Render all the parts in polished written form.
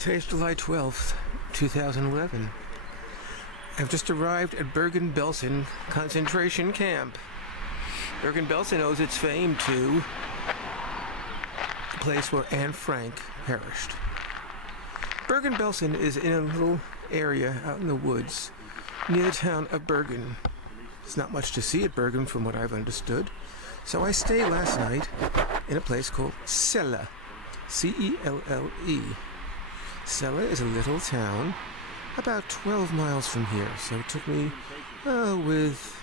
Today's July 12th, 2011. I've just arrived at Bergen Belsen concentration camp. Bergen Belsen owes its fame to the place where Anne Frank perished. Bergen Belsen is in a little area out in the woods near the town of Bergen. There's not much to see at Bergen from what I've understood, so I stayed last night in a place called Celle, C-E-L-L-E. Celle is a little town about 12 miles from here, so it took me, with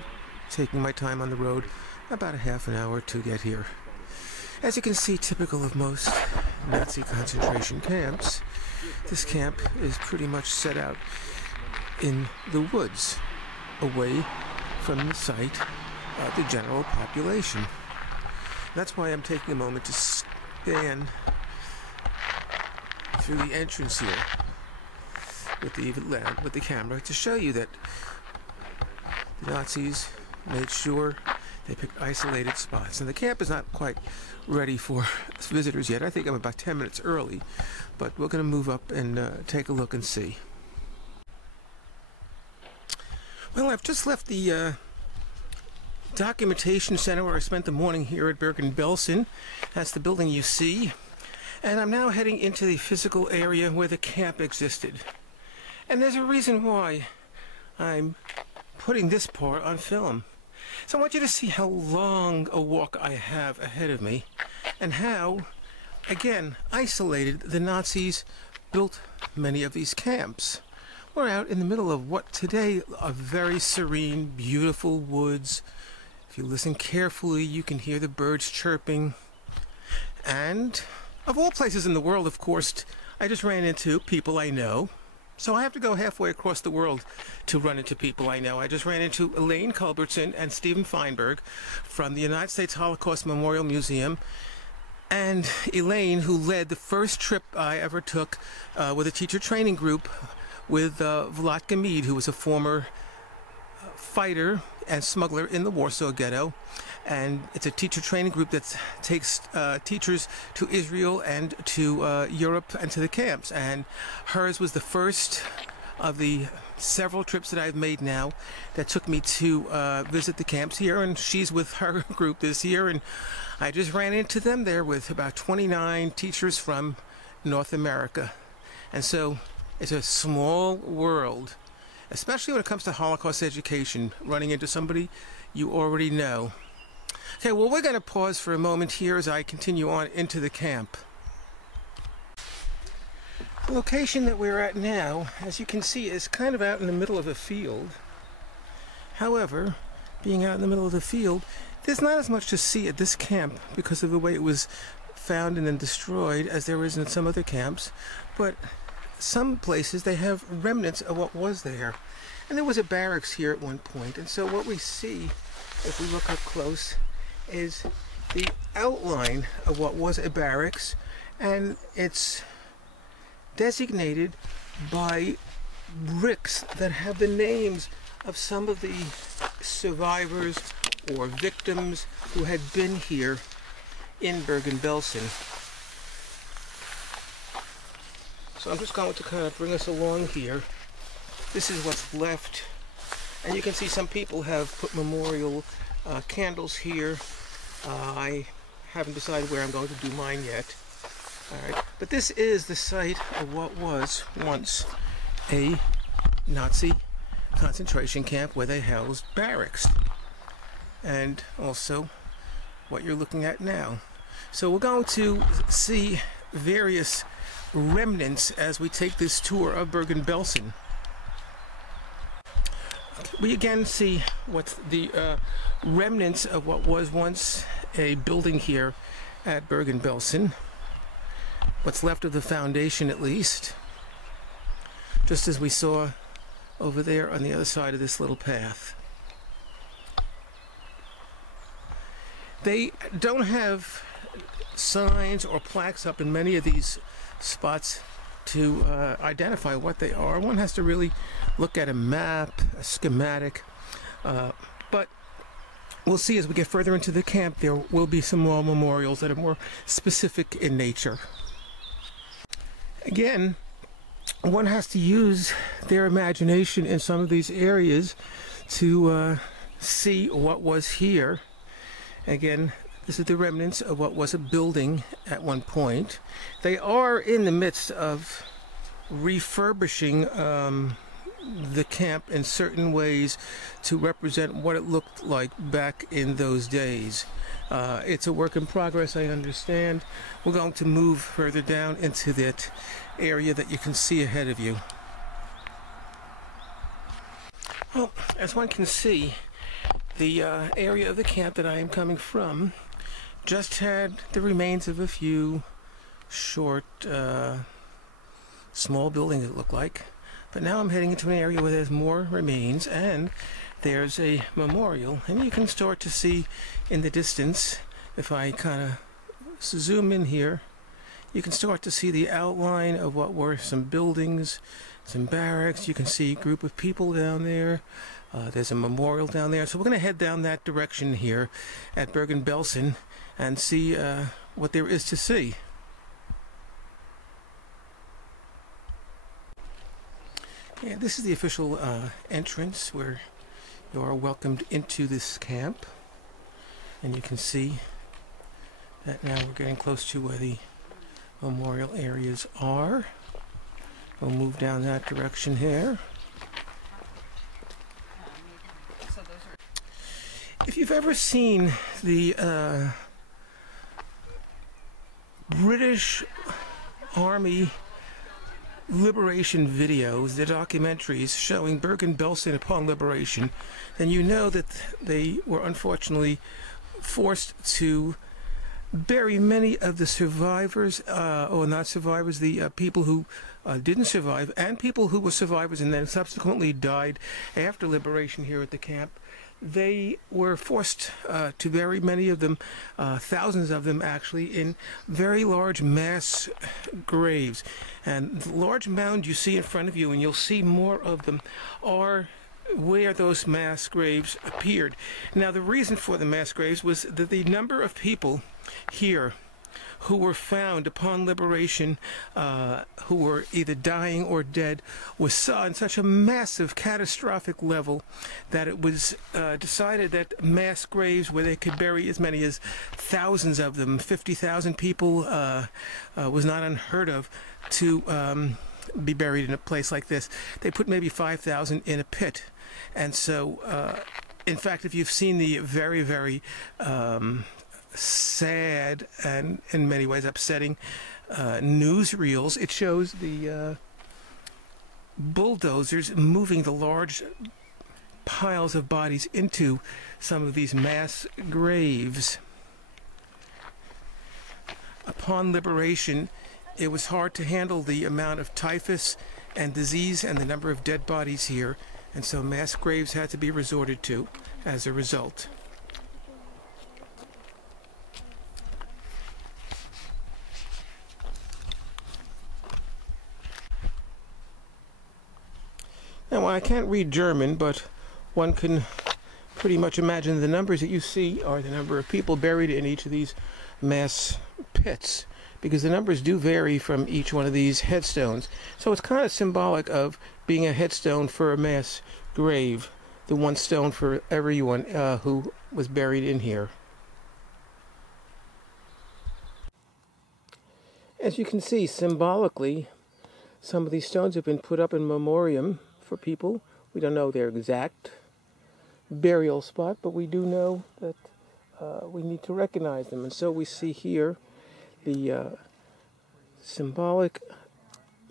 taking my time on the road, about a half an hour to get here. As you can see, typical of most Nazi concentration camps, this camp is pretty much set out in the woods, away from the sight of the general population. That's why I'm taking a moment to scan through the entrance here with the camera to show you that the Nazis made sure they picked isolated spots. And the camp is not quite ready for visitors yet. I think I'm about 10 minutes early, but we're going to move up and take a look and see. Well, I've just left the documentation center where I spent the morning here at Bergen Belsen. That's the building you see. And I'm now heading into the physical area where the camp existed. And there's a reason why I'm putting this part on film. So I want you to see how long a walk I have ahead of me and how, again, isolated the Nazis built many of these camps. We're out in the middle of what today are very serene, beautiful woods. If you listen carefully, you can hear the birds chirping. And of all places in the world, of course, I just ran into people I know. So I have to go halfway across the world to run into people I know. I just ran into Elaine Culbertson and Stephen Feinberg from the United States Holocaust Memorial Museum. And Elaine, who led the first trip I ever took with a teacher training group with Vlad Gamid, who was a former fighter and smuggler in the Warsaw Ghetto. And it's a teacher training group that takes teachers to Israel and to Europe and to the camps. And hers was the first of the several trips that I've made now that took me to visit the camps here. And she's with her group this year. And I just ran into them there with about 29 teachers from North America. And so it's a small world, especially when it comes to Holocaust education, running into somebody you already know. Okay, well, we're going to pause for a moment here as I continue on into the camp. The location that we're at now, as you can see, is kind of out in the middle of a field. However, being out in the middle of the field, there's not as much to see at this camp because of the way it was found and then destroyed as there is in some other camps. But some places, they have remnants of what was there. And there was a barracks here at one point. And so what we see, if we look up close, is the outline of what was a barracks, and it's designated by bricks that have the names of some of the survivors or victims who had been here in Bergen Belsen. So I'm just going to kind of bring us along here. This is what's left, and you can see some people have put memorial candles here. I haven't decided where I'm going to do mine yet. All right, but this is the site of what was once a Nazi concentration camp where they housed barracks, and also what you're looking at now. So we're going to see various remnants as we take this tour of Bergen Belsen. We again see what's the remnants of what was once a building here at Bergen Belsen. What's left of the foundation, at least. Just as we saw over there on the other side of this little path. They don't have signs or plaques up in many of these spots to identify what they are. One has to really look at a map, a schematic, but we'll see as we get further into the camp there will be some more memorials that are more specific in nature. Again, one has to use their imagination in some of these areas to see what was here. Again, this is the remnants of what was a building at one point. They are in the midst of refurbishing the camp in certain ways to represent what it looked like back in those days. It's a work in progress, I understand. We're going to move further down into that area that you can see ahead of you. Well, as one can see, the area of the camp that I am coming from just had the remains of a few short, small buildings, it looked like. But now I'm heading into an area where there's more remains, and there's a memorial. And you can start to see in the distance, if I kind of zoom in here, you can start to see the outline of what were some buildings, some barracks. You can see a group of people down there. There's a memorial down there. So we're going to head down that direction here at Bergen Belsen and see what there is to see. Yeah, this is the official entrance where you are welcomed into this camp. And you can see that now we're getting close to where the memorial areas are. We'll move down that direction here. If you've ever seen the British Army liberation videos, the documentaries showing Bergen Belsen upon liberation, then you know that they were unfortunately forced to bury many of the survivors, or not survivors, the people who didn't survive, and people who were survivors and then subsequently died after liberation here at the camp. They were forced to bury many of them, thousands of them actually, in very large mass graves. And the large mound you see in front of you, and you'll see more of them, are where those mass graves appeared. Now, the reason for the mass graves was that the number of people here who were found upon liberation, who were either dying or dead, was on such a massive, catastrophic level that it was decided that mass graves where they could bury as many as thousands of them, 50,000 people, was not unheard of to be buried in a place like this. They put maybe 5,000 in a pit. And so, in fact, if you've seen the very, very sad and in many ways upsetting newsreels, it shows the bulldozers moving the large piles of bodies into some of these mass graves. Upon liberation, it was hard to handle the amount of typhus and disease and the number of dead bodies here, and so mass graves had to be resorted to as a result. Now, I can't read German, but one can pretty much imagine the numbers that you see are the number of people buried in each of these mass pits, because the numbers do vary from each one of these headstones. So it's kind of symbolic of being a headstone for a mass grave, the one stone for everyone who was buried in here. As you can see, symbolically, some of these stones have been put up in memoriam for people. We don't know their exact burial spot, but we do know that we need to recognize them. And so we see here the symbolic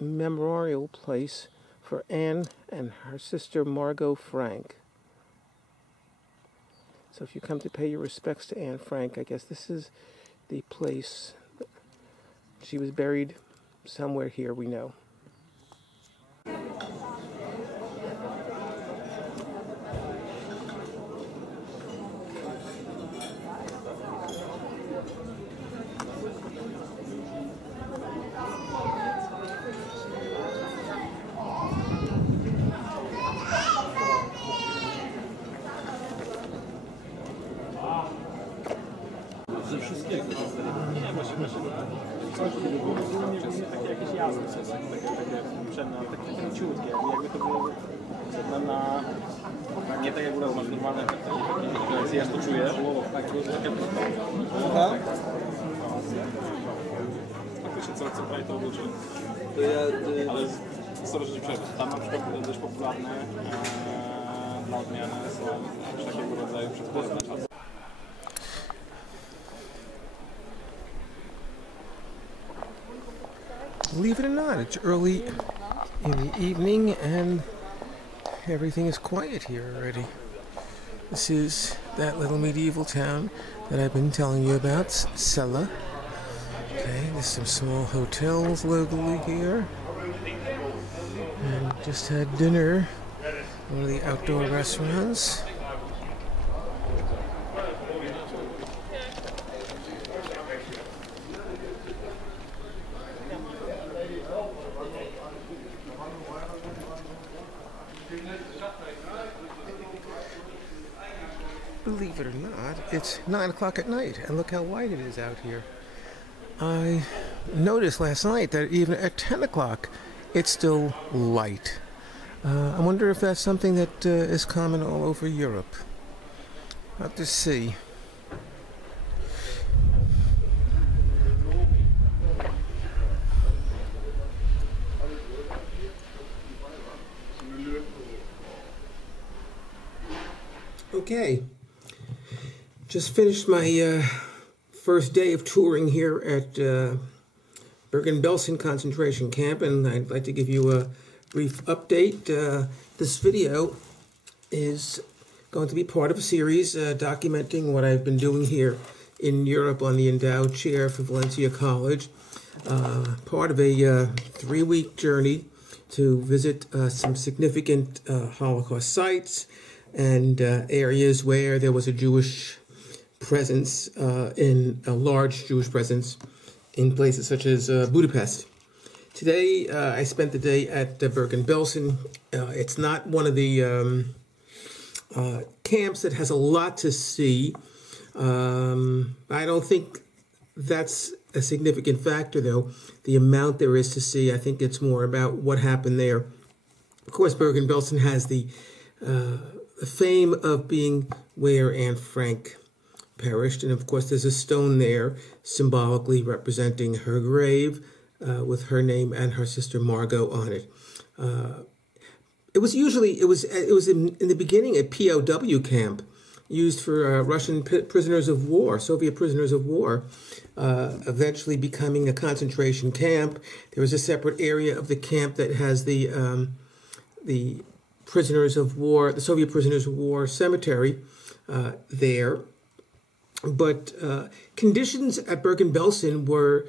memorial place for Anne and her sister Margot Frank. So if you come to pay your respects to Anne Frank, I guess this is the place. She was buried somewhere here, we know. Ze wszystkiego. Nie, właśnie. Coś, takie jakieś jasne. ludzkie. Jakby to było nie tak jak u nas masz normalne takie, ja to czuję, tak, to jest takie Aha. faktycznie co prawie to uczy. To ja... Ale sorry, że ci przerwę. Tam na przykład dość popularne dla odmiany są wszelkiego rodzaju przedpowiednie. Believe it or not, it's early in the evening and everything is quiet here already. This is that little medieval town that I've been telling you about, Celle. Okay, there's some small hotels locally here. And just had dinner at one of the outdoor restaurants. Believe it or not, it's 9 o'clock at night, and look how light it is out here. I noticed last night that even at 10 o'clock, it's still light. I wonder if that's something that is common all over Europe. I'll have to see. Okay. Just finished my first day of touring here at Bergen Belsen concentration camp, and I'd like to give you a brief update. This video is going to be part of a series documenting what I've been doing here in Europe on the endowed chair for Valencia College. Part of a 3-week journey to visit some significant Holocaust sites and areas where there was a Jewish presence, in a large Jewish presence in places such as Budapest. Today, I spent the day at Bergen Belsen. It's not one of the camps that has a lot to see. I don't think that's a significant factor, though, the amount there is to see. I think it's more about what happened there. Of course, Bergen Belsen has the fame of being where Anne Frank perished, and of course there's a stone there symbolically representing her grave with her name and her sister Margot on it. It was in the beginning a POW camp used for Russian prisoners of war, Soviet prisoners of war, eventually becoming a concentration camp. There was a separate area of the camp that has the prisoners of war, the Soviet prisoners of war cemetery there. But conditions at Bergen Belsen were,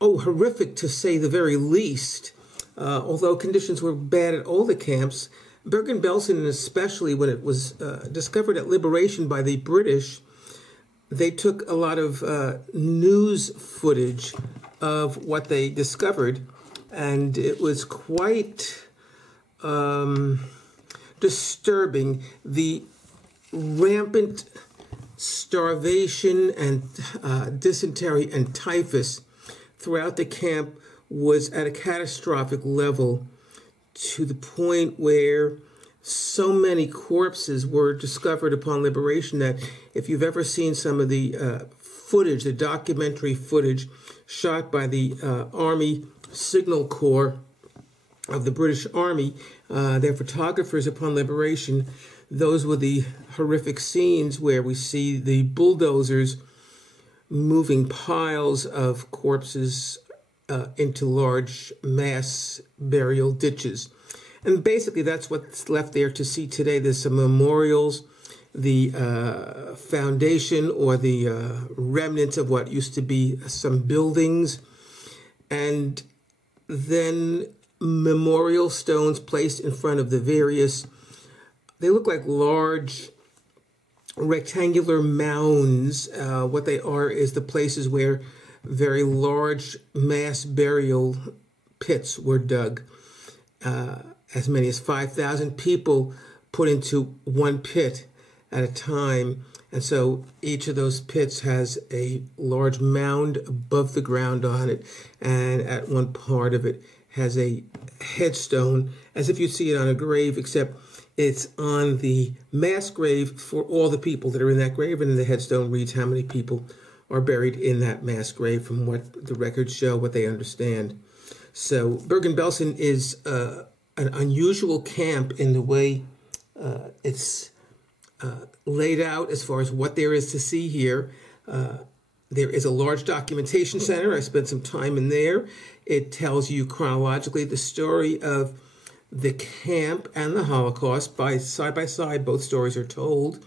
horrific to say the very least. Although conditions were bad at all the camps, Bergen Belsen, especially when it was discovered at liberation by the British, they took a lot of news footage of what they discovered, and it was quite disturbing. The rampant starvation and dysentery and typhus throughout the camp was at a catastrophic level, to the point where so many corpses were discovered upon liberation that if you've ever seen some of the footage, the documentary footage shot by the Army Signal Corps of the British Army, their photographers upon liberation, those were the horrific scenes where we see the bulldozers moving piles of corpses into large mass burial ditches. And basically that's what's left there to see today. There's some memorials, the foundation or the remnants of what used to be some buildings, and then memorial stones placed in front of the various, they look like large rectangular mounds. What they are is the places where very large mass burial pits were dug. As many as 5,000 people put into one pit at a time. And so each of those pits has a large mound above the ground on it. And at one part of it has a headstone, as if you see it on a grave, except it's on the mass grave for all the people that are in that grave, and then the headstone reads how many people are buried in that mass grave from what the records show, what they understand. So Bergen Belsen is an unusual camp in the way it's laid out as far as what there is to see here. There is a large documentation center. I spent some time in there. It tells you chronologically the story of the camp and the Holocaust. Side by side, both stories are told.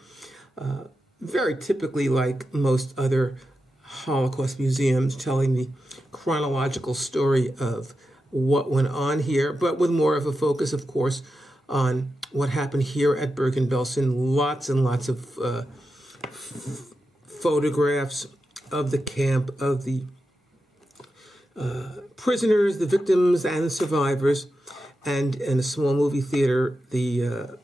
Very typically like most other Holocaust museums, telling the chronological story of what went on here, but with more of a focus, of course, on what happened here at Bergen Belsen. Lots and lots of photographs of the camp, of the prisoners, the victims, and the survivors, and in a small movie theater, the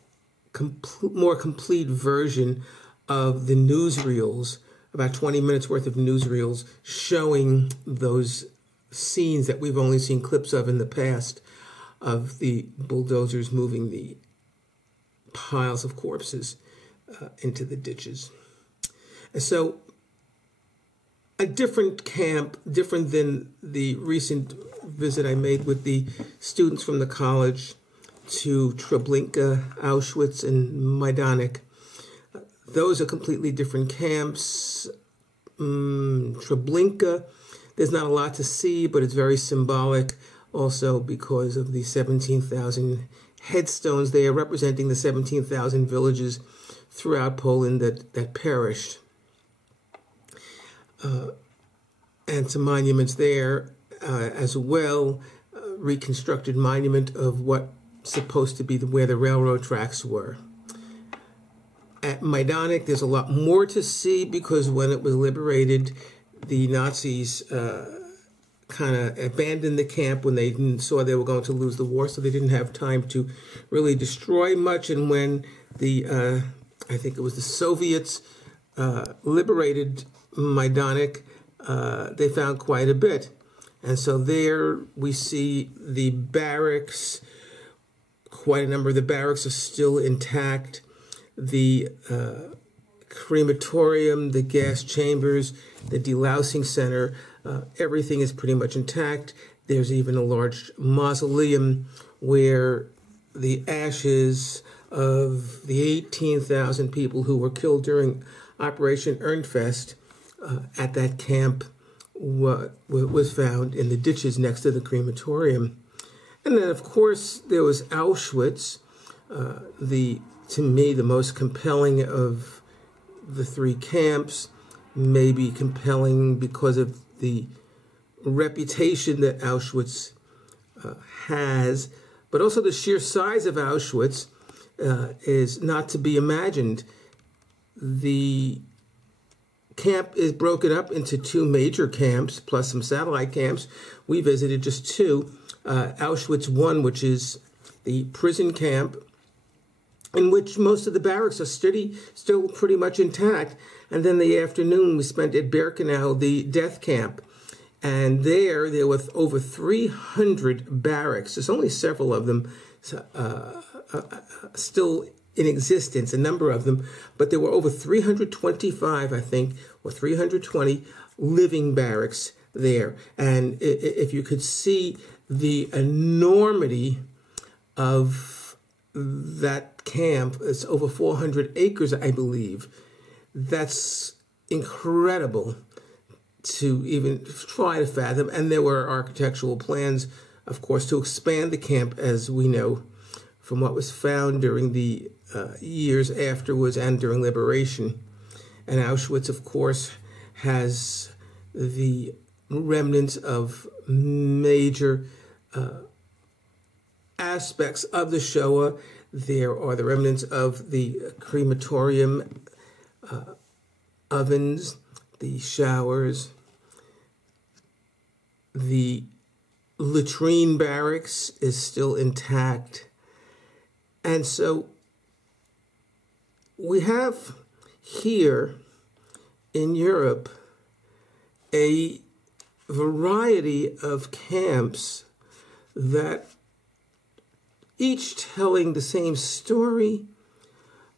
more complete version of the newsreels, about 20 minutes worth of newsreels showing those scenes that we've only seen clips of in the past, of the bulldozers moving the piles of corpses into the ditches. And so a different camp, different than the recent visit I made with the students from the college to Treblinka, Auschwitz, and Majdanek. Those are completely different camps. Treblinka, there's not a lot to see, but it's very symbolic also because of the 17,000 headstones there representing the 17,000 villages throughout Poland that perished. And some monuments there as well, reconstructed monument of what supposed to be where the railroad tracks were. At Majdanek, there's a lot more to see because when it was liberated, the Nazis kind of abandoned the camp when they saw they were going to lose the war, so they didn't have time to really destroy much. And when the, I think it was the Soviets, liberated Majdanek, they found quite a bit. And so there we see the barracks. Quite a number of the barracks are still intact. The crematorium, the gas chambers, the delousing center, everything is pretty much intact. There's even a large mausoleum where the ashes of the 18,000 people who were killed during Operation Ernfest at that camp was found in the ditches next to the crematorium. And then, of course, there was Auschwitz, to me, the most compelling of the three camps, maybe compelling because of the reputation that Auschwitz has, but also the sheer size of Auschwitz is not to be imagined. The camp is broken up into two major camps, plus some satellite camps. We visited just two. Auschwitz I, which is the prison camp, in which most of the barracks are still pretty much intact. And then the afternoon we spent at Birkenau, the death camp. And there were over 300 barracks. There's only several of them still in existence, a number of them. But there were over 325, I think, or 320 living barracks there. And if you could see the enormity of that camp, it's over 400 acres, I believe. That's incredible to even try to fathom. And there were architectural plans, of course, to expand the camp, as we know from what was found during the years afterwards and during liberation. And Auschwitz, of course, has the remnants of major aspects of the Shoah. There are the remnants of the crematorium, ovens, the showers, the latrine barracks is still intact. And so we have here in Europe a variety of camps that each telling the same story,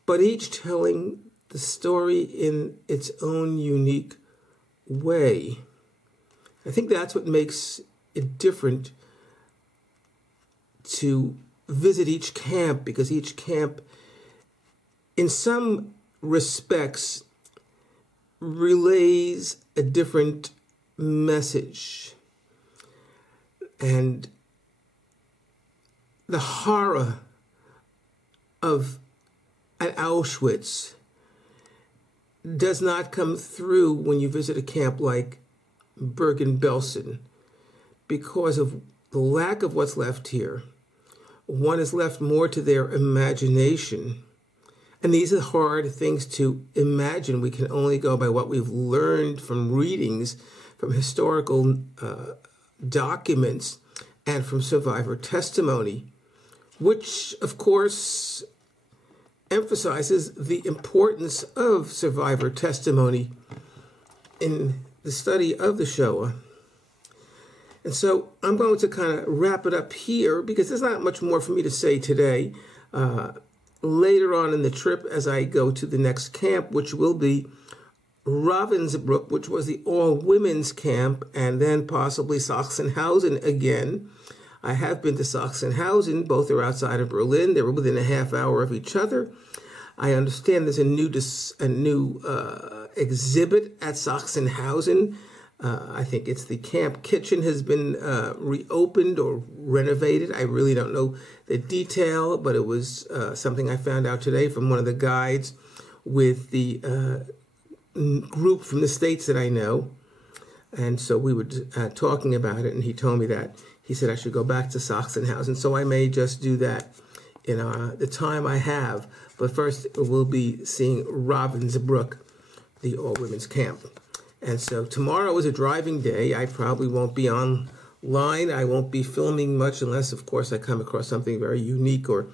but each telling the story in its own unique way. I think that's what makes it different to visit each camp, because each camp, in some respects, relays a different message. And the horror of at Auschwitz does not come through when you visit a camp like Bergen Belsen, because of the lack of what's left here. One is left more to their imagination. And these are hard things to imagine. We can only go by what we've learned from readings, from historical documents, and from survivor testimony, which, of course, emphasizes the importance of survivor testimony in the study of the Shoah. And so I'm going to kind of wrap it up here, because there's not much more for me to say today. Later on in the trip, as I go to the next camp, which will be Ravensbrück, which was the all-women's camp, and then possibly Sachsenhausen again. I have been to Sachsenhausen. Both are outside of Berlin. They were within a half hour of each other. I understand there's a new exhibit at Sachsenhausen. I think it's the camp kitchen has been reopened or renovated. I really don't know the detail, but it was something I found out today from one of the guides with the group from the States that I know. And so we were talking about it, and he told me that. He said I should go back to Sachsenhausen, so I may just do that in the time I have. But first, we'll be seeing Ravensbrück, the all-women's camp. And so tomorrow is a driving day. I probably won't be online. I won't be filming much unless, of course, I come across something very unique or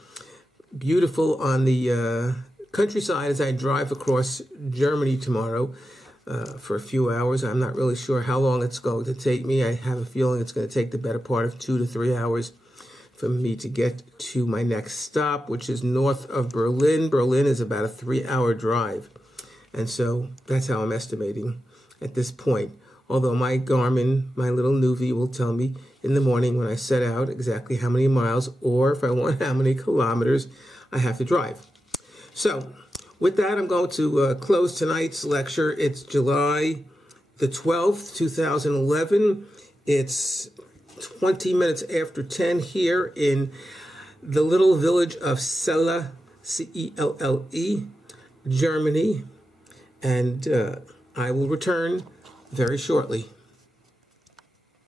beautiful on the countryside as I drive across Germany tomorrow for a few hours. I'm not really sure how long it's going to take me. I have a feeling it's going to take the better part of 2 to 3 hours for me to get to my next stop, which is north of Berlin. Berlin is about a 3-hour drive. And so that's how I'm estimating at this point. Although my Garmin, my little Nuvi, will tell me in the morning when I set out exactly how many miles, or if I want how many kilometers I have to drive. So with that, I'm going to close tonight's lecture. It's July the 12th, 2011. It's 20 minutes after 10 here in the little village of Celle, C-E-L-L-E, Germany. And I will return very shortly.